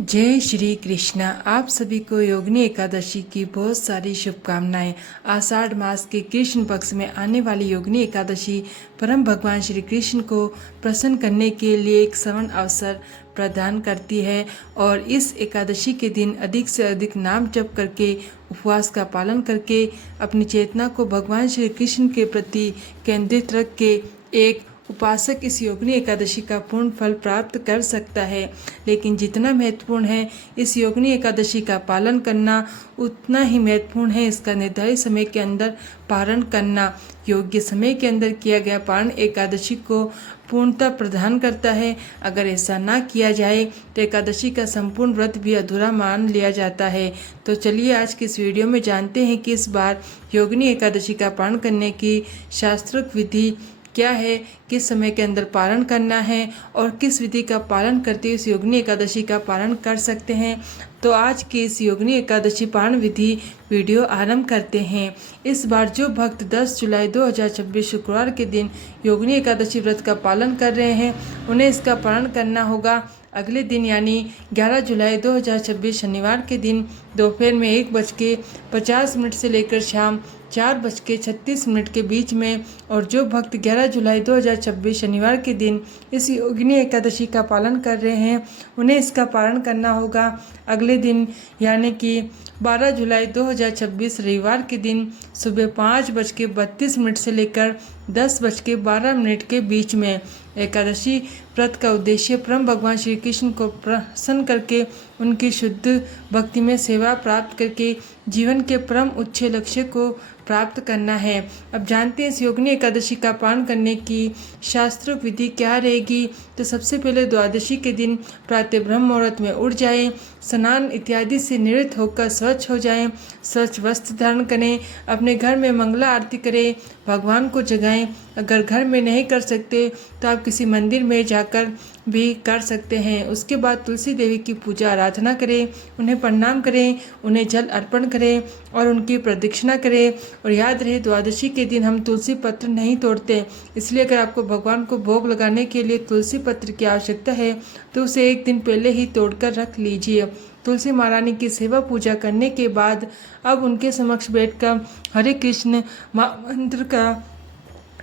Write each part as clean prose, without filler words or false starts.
जय श्री कृष्णा। आप सभी को योगिनी एकादशी की बहुत सारी शुभकामनाएं। आषाढ़ मास के कृष्ण पक्ष में आने वाली योगिनी एकादशी परम भगवान श्री कृष्ण को प्रसन्न करने के लिए एक सवन अवसर प्रदान करती है और इस एकादशी के दिन अधिक से अधिक नाम जप करके उपवास का पालन करके अपनी चेतना को भगवान श्री कृष्ण के प्रति केंद्रित रख के एक उपासक इस योगिनी एकादशी का पूर्ण फल प्राप्त कर सकता है। लेकिन जितना महत्वपूर्ण है इस योगिनी एकादशी का पालन करना, उतना ही महत्वपूर्ण है इसका निर्धारित समय के अंदर पारण करना। योग्य समय के अंदर किया गया पारण एकादशी को पूर्णता प्रदान करता है। अगर ऐसा ना किया जाए तो एकादशी का संपूर्ण व्रत भी अधूरा मान लिया जाता है। तो चलिए आज की इस वीडियो में जानते हैं कि इस बार योगिनी एकादशी का पारण करने की शास्त्रोक्त विधि क्या है, किस समय के अंदर पारण करना है और किस विधि का पालन करते हुए इस योगिनी एकादशी का पारण कर सकते हैं। तो आज की इस योगिनी एकादशी पारण विधि वीडियो आरंभ करते हैं। इस बार जो भक्त 10 जुलाई 2026 शुक्रवार के दिन योगिनी एकादशी व्रत का पालन कर रहे हैं उन्हें इसका पारण करना होगा अगले दिन यानी 11 जुलाई 2026 शनिवार के दिन दोपहर में 1:50 से लेकर शाम 4:36 के बीच में। और जो भक्त 11 जुलाई 2026 शनिवार के दिन इस योगिनी एकादशी का पालन कर रहे हैं उन्हें इसका पारण करना होगा अगले दिन यानी कि 12 जुलाई 2026 रविवार के दिन सुबह 5:32 से लेकर 10:12 के बीच में। एकादशी व्रत का उद्देश्य परम भगवान श्री कृष्ण को प्रसन्न करके उनकी शुद्ध भक्ति में सेवा प्राप्त करके जीवन के परम उच्च लक्ष्य को प्राप्त करना है। अब जानते हैं इस योगिनी एकादशी का पालन करने की शास्त्रोक्त विधि क्या रहेगी। तो सबसे पहले द्वादशी के दिन प्रातः ब्रह्म मुहूर्त में उठ जाएं, स्नान इत्यादि से निवृत्त होकर स्वच्छ हो जाएं, स्वच्छ वस्त्र धारण करें, अपने घर में मंगला आरती करें, भगवान को जगाएं। अगर घर में नहीं कर सकते तो आप किसी मंदिर में जाकर भी कर सकते हैं। उसके बाद तुलसी देवी की पूजा आराधना करें, उन्हें प्रणाम करें, उन्हें जल अर्पण करें और उनकी प्रदक्षिणा करें। और याद रहे द्वादशी के दिन हम तुलसी पत्र नहीं तोड़ते, इसलिए अगर आपको भगवान को भोग लगाने के लिए तुलसी पत्र की आवश्यकता है तो उसे एक दिन पहले ही तोड़कर रख लीजिए। तुलसी महारानी की सेवा पूजा करने के बाद अब उनके समक्ष बैठकर हरे कृष्ण मंत्र का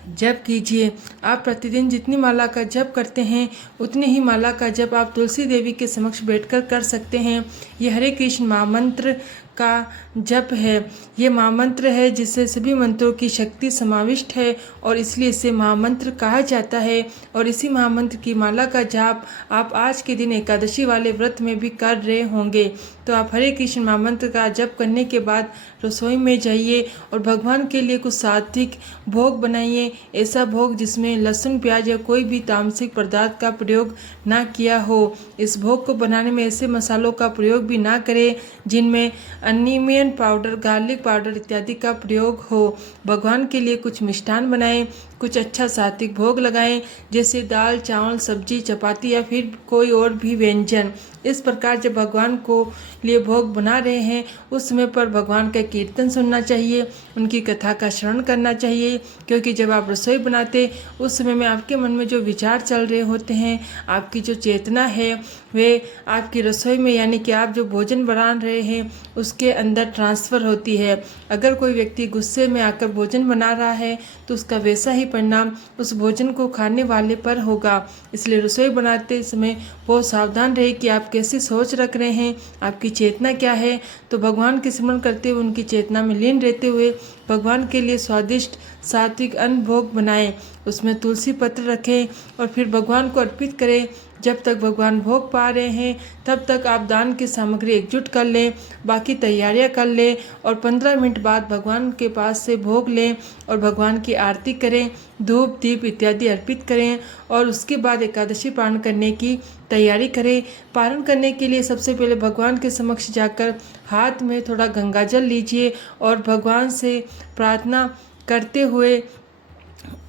जप कीजिए। आप प्रतिदिन जितनी माला का जप करते हैं उतनी ही माला का जप आप तुलसी देवी के समक्ष बैठकर कर सकते हैं। ये हरे कृष्ण महामंत्र का जप है। ये महामंत्र है जिससे सभी मंत्रों की शक्ति समाविष्ट है और इसलिए इसे महामंत्र कहा जाता है। और इसी महामंत्र की माला का जाप आप आज के दिन एकादशी वाले व्रत में भी कर रहे होंगे। तो आप हरे कृष्ण महामंत्र का जप करने के बाद रसोई में जाइए और भगवान के लिए कुछ सात्विक भोग बनाइए। ऐसा भोग जिसमें लहसुन प्याज या कोई भी तामसिक पदार्थ का प्रयोग ना किया हो। इस भोग को बनाने में ऐसे मसालों का प्रयोग भी ना करें जिनमें अनियन पाउडर, गार्लिक पाउडर इत्यादि का प्रयोग हो। भगवान के लिए कुछ मिष्ठान बनाएं, कुछ अच्छा सात्विक भोग लगाएं जैसे दाल, चावल, सब्जी, चपाती या फिर कोई और भी व्यंजन। इस प्रकार जब भगवान को लिए भोग बना रहे हैं उस समय पर भगवान का कीर्तन सुनना चाहिए, उनकी कथा का श्रवण करना चाहिए। क्योंकि जब आप रसोई बनाते उस समय में आपके मन में जो विचार चल रहे होते हैं, आपकी जो चेतना है वे आपकी रसोई में यानी कि आप जो भोजन बना रहे हैं उसके अंदर ट्रांसफ़र होती है। अगर कोई व्यक्ति गुस्से में आकर भोजन बना रहा है तो उसका वैसा ही परिणाम उस भोजन को खाने वाले पर होगा। इसलिए रसोई बनाते समय बहुत सावधान रहे कि आप कैसी सोच रख रहे हैं, आपकी चेतना क्या है। तो भगवान के स्मरण करते हुए उनकी चेतना में लीन रहते हुए भगवान के लिए स्वादिष्ट सात्विक अन्न भोग बनाएं, उसमें तुलसी पत्र रखें और फिर भगवान को अर्पित करें। जब तक भगवान भोग पा रहे हैं तब तक आप दान की सामग्री एकजुट कर लें, बाकी तैयारियां कर लें और 15 मिनट बाद भगवान के पास से भोग लें और भगवान की आरती करें, धूप दीप इत्यादि अर्पित करें और उसके बाद एकादशी पारण करने की तैयारी करें। पारण करने के लिए सबसे पहले भगवान के समक्ष जाकर हाथ में थोड़ा गंगाजल लीजिए और भगवान से प्रार्थना करते हुए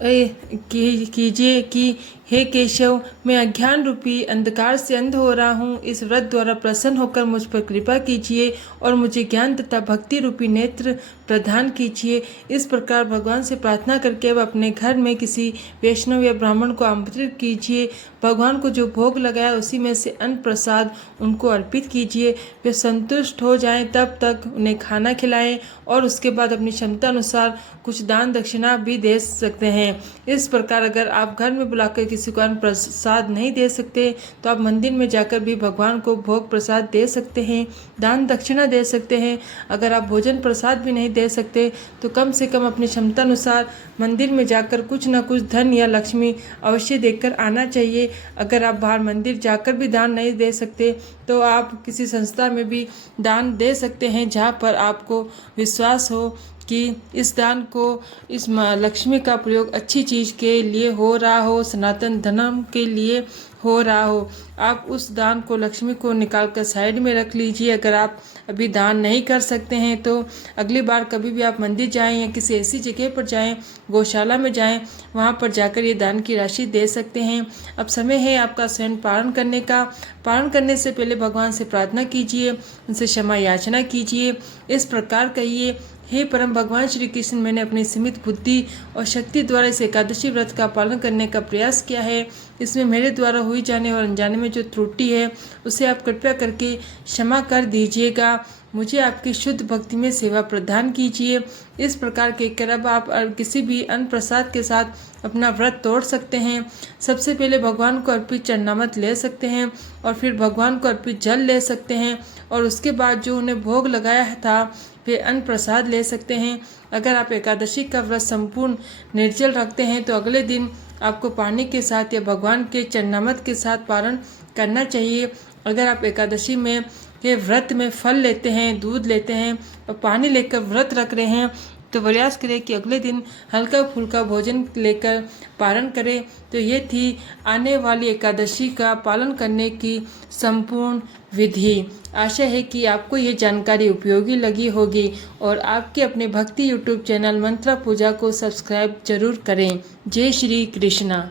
कीजिए कि हे केशव, मैं अज्ञान रूपी अंधकार से अंध हो रहा हूँ। इस व्रत द्वारा प्रसन्न होकर मुझ पर कृपा कीजिए और मुझे ज्ञान तथा भक्ति रूपी नेत्र प्रदान कीजिए। इस प्रकार भगवान से प्रार्थना करके अब अपने घर में किसी वैष्णव या ब्राह्मण को आमंत्रित कीजिए। भगवान को जो भोग लगाया उसी में से अन्न प्रसाद उनको अर्पित कीजिए। वे संतुष्ट हो जाएं तब तक उन्हें खाना खिलाएं और उसके बाद अपनी क्षमता अनुसार कुछ दान दक्षिणा भी दे सकते हैं। इस प्रकार अगर आप घर में बुलाकर किसी को अन्न प्रसाद नहीं दे सकते तो आप मंदिर में जाकर भी भगवान को भोग प्रसाद दे सकते हैं, दान दक्षिणा दे सकते हैं। अगर आप भोजन प्रसाद भी नहीं दे सकते तो कम से कम अपनी क्षमता अनुसार मंदिर में जाकर कुछ न कुछ धन या लक्ष्मी अवश्य देकर आना चाहिए। अगर आप बाहर मंदिर जाकर भी दान नहीं दे सकते तो आप किसी संस्था में भी दान दे सकते हैं जहाँ पर आपको विश्वास हो कि इस दान को, इस लक्ष्मी का प्रयोग अच्छी चीज़ के लिए हो रहा हो, सनातन धर्म के लिए हो रहा हो। आप उस दान को, लक्ष्मी को निकाल कर साइड में रख लीजिए। अगर आप अभी दान नहीं कर सकते हैं तो अगली बार कभी भी आप मंदिर जाएं या किसी ऐसी जगह पर जाएं, गौशाला में जाएं, वहां पर जाकर ये दान की राशि दे सकते हैं। अब समय है आपका स्वयं पारण करने का। पारण करने से पहले भगवान से प्रार्थना कीजिए, उनसे क्षमा याचना कीजिए। इस प्रकार कहिए, हे परम भगवान श्री कृष्ण, मैंने अपनी सीमित बुद्धि और शक्ति द्वारा इस एकादशी व्रत का पालन करने का प्रयास किया है। इसमें मेरे द्वारा हुई जाने और अनजाने में जो त्रुटि है उसे आप कृपया करके क्षमा कर दीजिएगा। मुझे आपकी शुद्ध भक्ति में सेवा प्रदान कीजिए। इस प्रकार कहकर अब आप किसी भी अन्न प्रसाद के साथ अपना व्रत तोड़ सकते हैं। सबसे पहले भगवान को अर्पित चरणामृत ले सकते हैं और फिर भगवान को अर्पित जल ले सकते हैं और उसके बाद जो उन्हें भोग लगाया था वे अन्न प्रसाद ले सकते हैं। अगर आप एकादशी का व्रत संपूर्ण निर्जल रखते हैं तो अगले दिन आपको पानी के साथ या भगवान के चरणामृत के साथ पारण करना चाहिए। अगर आप एकादशी में के व्रत में फल लेते हैं, दूध लेते हैं और पानी लेकर व्रत रख रहे हैं तो प्रयास करें कि अगले दिन हल्का फुल्का भोजन लेकर पारण करें। तो ये थी आने वाली एकादशी का पालन करने की संपूर्ण विधि। आशा है कि आपको ये जानकारी उपयोगी लगी होगी और आपके अपने भक्ति यूट्यूब चैनल मंत्रा पूजा को सब्सक्राइब जरूर करें। जय श्री कृष्णा।